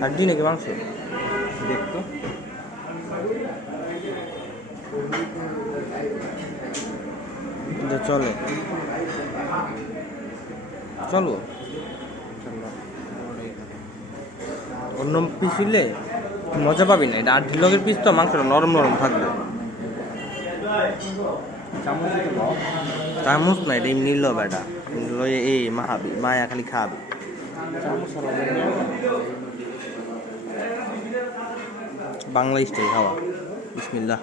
হাড্ডি নাকি মাংস দেখতো চলে চলো অন্য পিস হইলে মজা পাবি না, এটা 8 লগের পিস তো মাংসটা নরম নরম থাকবে। চামচ না, এটা এমনি লো বেটা, এই মাহাবি মায়া খালি খাবি বাংলা স্টাইল খাওয়া। বিসমিল্লাহ।